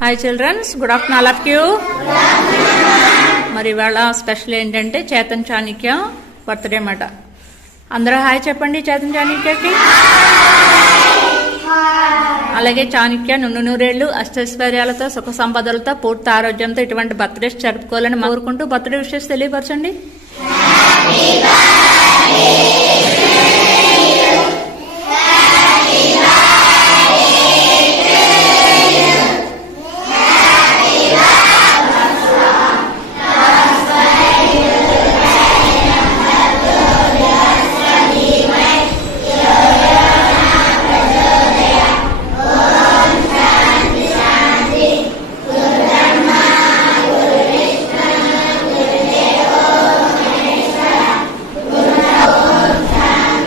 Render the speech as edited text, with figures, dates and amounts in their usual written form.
Hi children's, good afternoon all of you. మరి ఇవాళ special ఏంటంటే చేతన్ చాణక్య బర్త్డే మాట. అందరూ హాయ్ చెప్పండి చేతన్ చాణక్యకి. అలాగే చాణక్య నిన్ను నూరేళ్లు అష్టైశ్వర్యాలతో సుఖ సంపదలతో పూర్తి ఆరోగ్యంతో ఇటువంటి బర్త్డేస్ జరుపుకోవాలని కోరుకుంటూ బర్త్డే విషెస్ తెలియపరచండి.